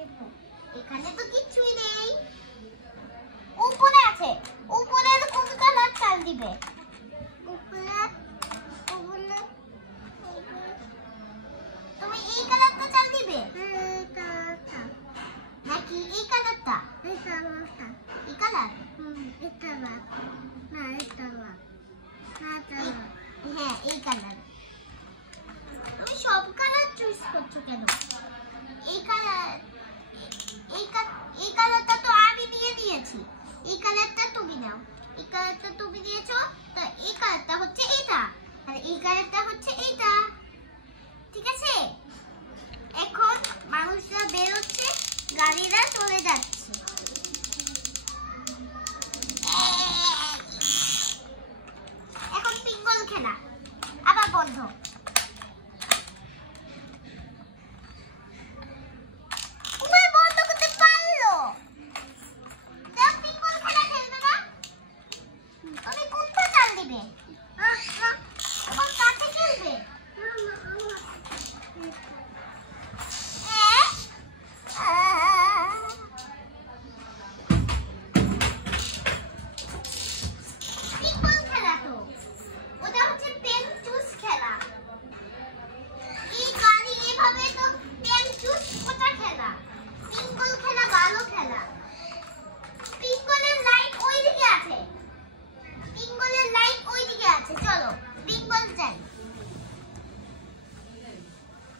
এখানে তো কিছুই নেই। উপরে আছে, উপরে কোন কালার চাল দিবে? উপরে তুমি এই কালারটা চাল দিবে নাকি এই কালারটা? এই কালারটা। এই কালার? এই কালার না, এই কালার না, কালার হ্যাঁ এই কালার। তুমি সব কালার চুজ করছো কেন? এই কালার, এই কালারটা তো আমি দিয়ে দিয়েছি। এই কালারটা তুমি নাও। এই কালারটা তুমি দিয়েছো, তো এই কালারটা হচ্ছে এটা আর এই কালারটা হচ্ছে এটা। ঠিক আছে? এখন মানুষরা বের হচ্ছে, গাড়িরা চলে যাচ্ছে। এখন পিঙ্গল খেলা আবার বন্ধ।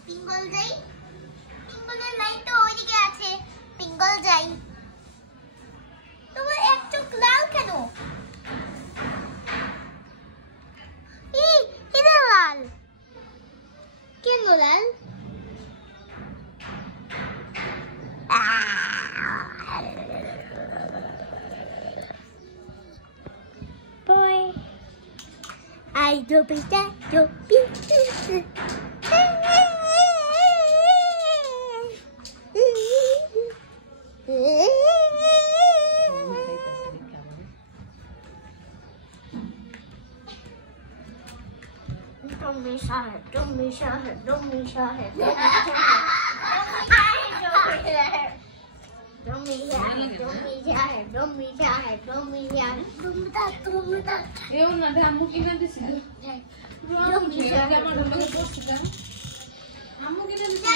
পিঙ্গল যাই, পিঙ্গলের লাইট তো ওইদিকে আছে, পিঙ্গল যাই। তোমার এক চোখ লাল কেন? এটা লাল কেন? লাল boy I don't be that don't be Don't be shy, don't be shy, don't be shy, don't be shy, don't be shy, don't be shy, don't be shy, don't be shy. Eu na damu kina disi. Don't be shy. Amu kina disi.